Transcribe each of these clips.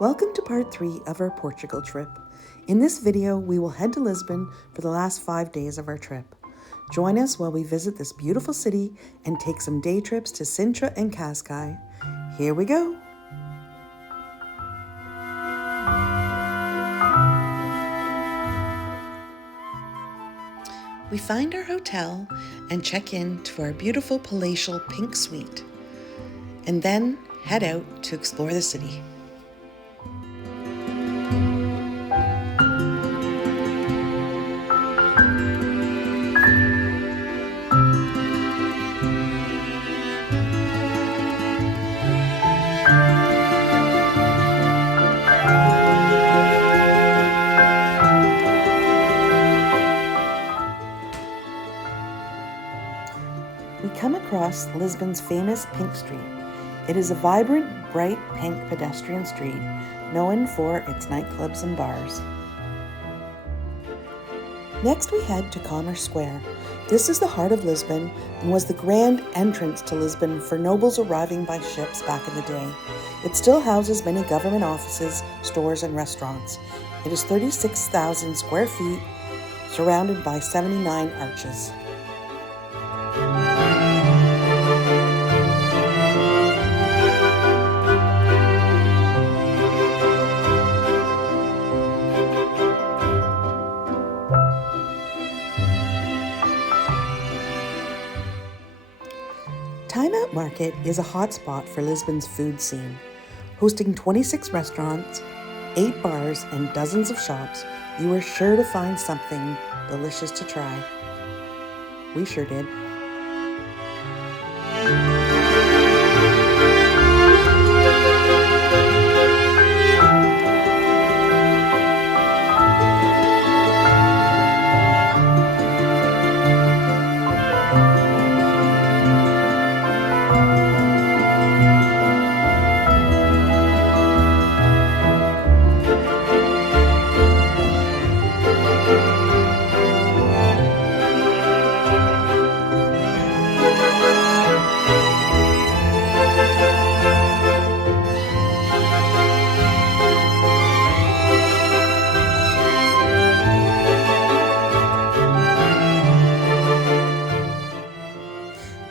Welcome to part 3 of our Portugal trip. In this video, we will head to Lisbon for the last 5 days of our trip. Join us while we visit this beautiful city and take some day trips to Sintra and Cascais. Here we go. We find our hotel and check in to our beautiful palatial pink suite, and then head out to explore the city. We come across Lisbon's famous Pink Street. It is a vibrant, bright pink pedestrian street known for its nightclubs and bars. Next we head to Commerce Square. This is the heart of Lisbon and was the grand entrance to Lisbon for nobles arriving by ships back in the day. It still houses many government offices, stores, and restaurants. It is 36,000 square feet, surrounded by 79 arches. Time Out Market is a hotspot for Lisbon's food scene. Hosting 26 restaurants, 8 bars, and dozens of shops, you are sure to find something delicious to try. We sure did.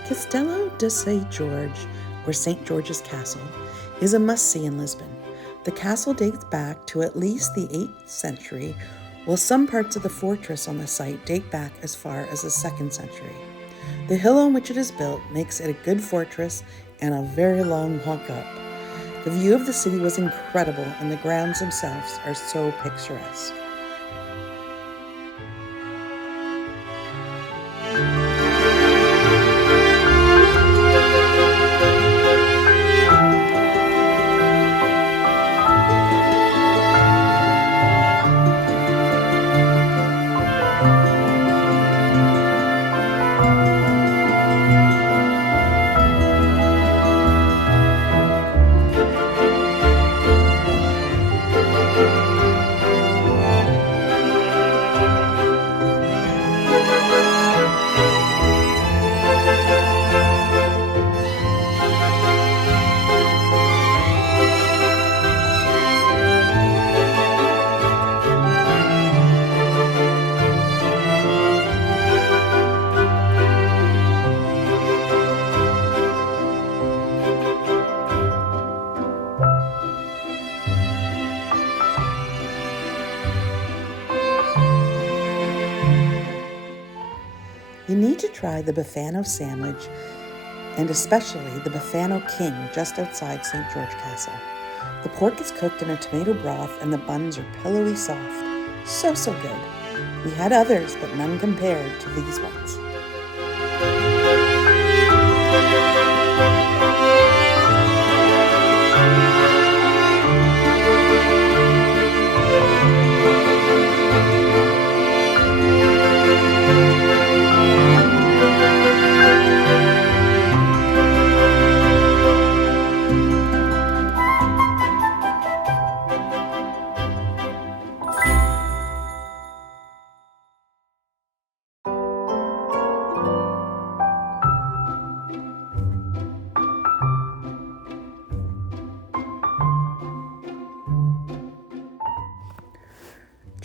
Castelo de St. George, or St. George's Castle, is a must-see in Lisbon. The castle dates back to at least the 8th century, while some parts of the fortress on the site date back as far as the 2nd century. The hill on which it is built makes it a good fortress and a very long walk up. The view of the city was incredible, and the grounds themselves are so picturesque. You need to try the Bafano sandwich, and especially the Bafano King just outside St. George Castle. The pork is cooked in a tomato broth and the buns are pillowy soft. So good. We had others, but none compared to these ones.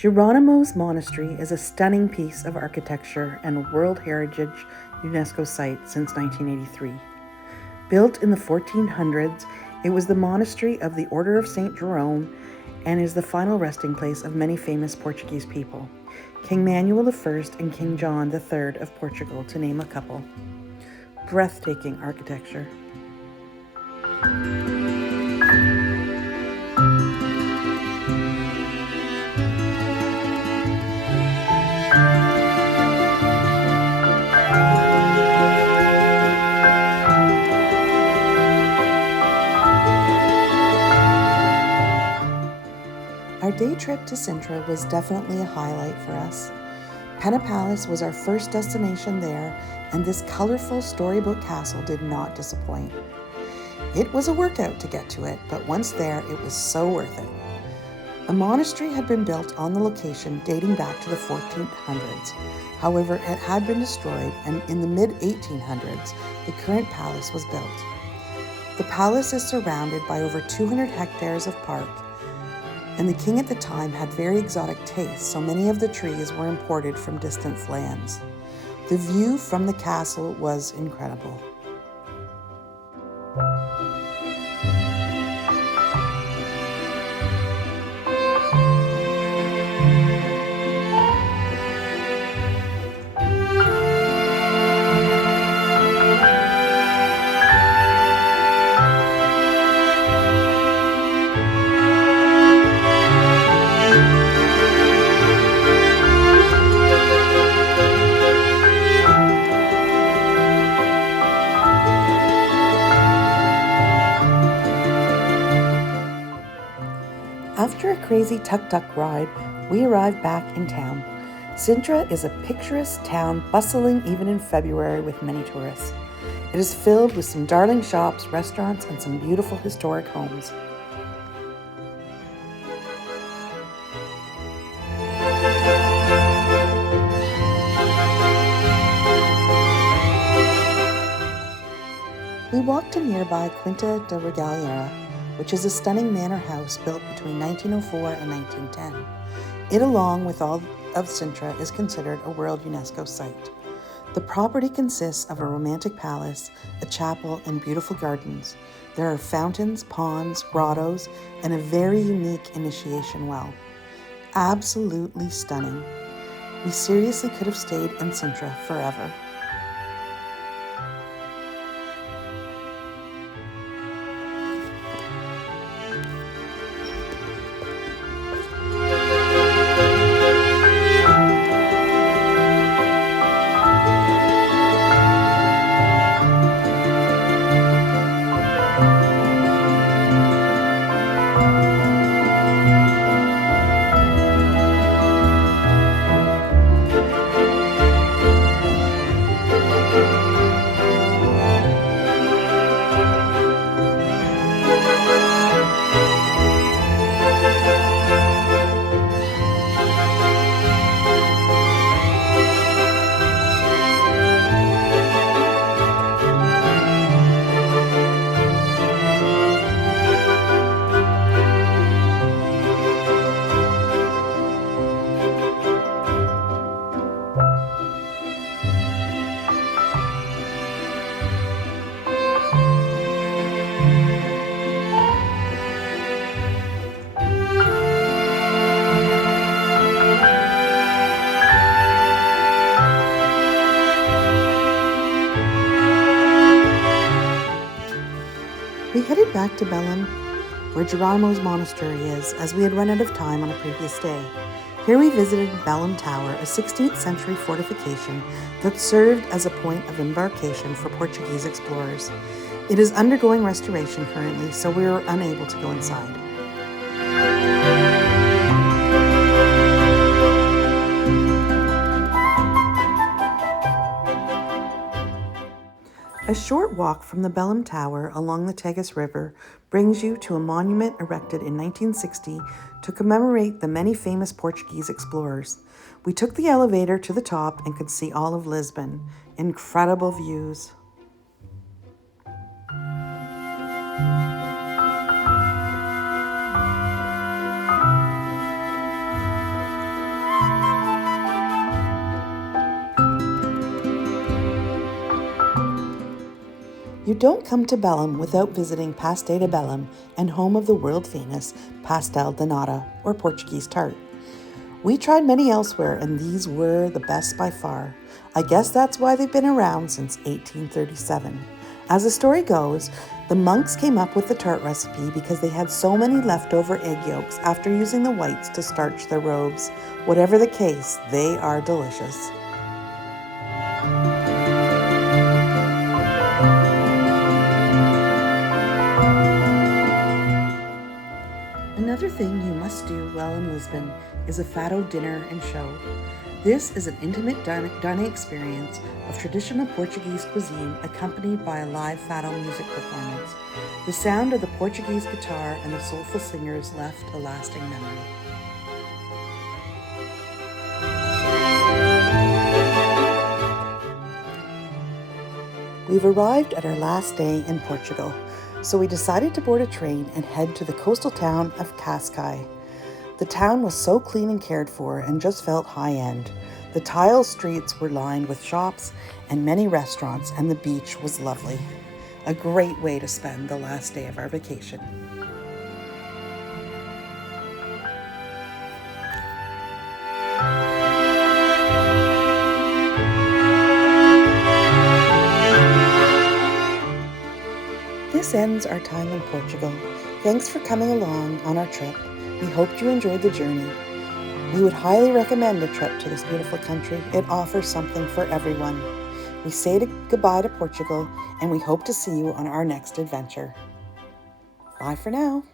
Geronimo's Monastery is a stunning piece of architecture and a World Heritage UNESCO site since 1983. Built in the 1400s, it was the monastery of the Order of St. Jerome and is the final resting place of many famous Portuguese people, King Manuel I and King John III of Portugal, to name a couple. Breathtaking architecture. Our day trip to Sintra was definitely a highlight for us. Penna Palace was our first destination there, and this colorful storybook castle did not disappoint. It was a workout to get to it, but once there, it was so worth it. The monastery had been built on the location dating back to the 1400s. However, it had been destroyed, and in the mid-1800s, the current palace was built. The palace is surrounded by over 200 hectares of park, and the king at the time had very exotic tastes, so many of the trees were imported from distant lands. The view from the castle was incredible. After a crazy tuk-tuk ride, we arrived back in town. Sintra is a picturesque town bustling even in February with many tourists. It is filled with some darling shops, restaurants, and some beautiful historic homes. We walked to nearby Quinta da Regaliera, which is a stunning manor house built between 1904 and 1910. It, along with all of Sintra, is considered a World UNESCO site. The property consists of a romantic palace, a chapel, and beautiful gardens. There are fountains, ponds, grottos, and a very unique initiation well. Absolutely stunning. We seriously could have stayed in Sintra forever. We headed back to Belém, where Geronimo's Monastery is, as we had run out of time on a previous day. Here we visited Belém Tower, a 16th century fortification that served as a point of embarkation for Portuguese explorers. It is undergoing restoration currently, so we were unable to go inside. A short walk from the Belém Tower along the Tagus River brings you to a monument erected in 1960 to commemorate the many famous Portuguese explorers. We took the elevator to the top and could see all of Lisbon. Incredible views. You don't come to Belém without visiting Pastel de Belém and home of the world-famous pastel de nata, or Portuguese tart. We tried many elsewhere, and these were the best by far. I guess that's why they've been around since 1837. As the story goes, the monks came up with the tart recipe because they had so many leftover egg yolks after using the whites to starch their robes. Whatever the case, they are delicious. Another thing you must do while in Lisbon is a fado dinner and show. This is an intimate dining experience of traditional Portuguese cuisine accompanied by a live fado music performance. The sound of the Portuguese guitar and the soulful singers left a lasting memory. We've arrived at our last day in Portugal, so we decided to board a train and head to the coastal town of Cascais. The town was so clean and cared for and just felt high-end. The tile streets were lined with shops and many restaurants, and the beach was lovely. A great way to spend the last day of our vacation. This ends our time in Portugal. Thanks for coming along on our trip. We hoped you enjoyed the journey. We would highly recommend a trip to this beautiful country. It offers something for everyone. We say goodbye to Portugal, and we hope to see you on our next adventure. Bye for now.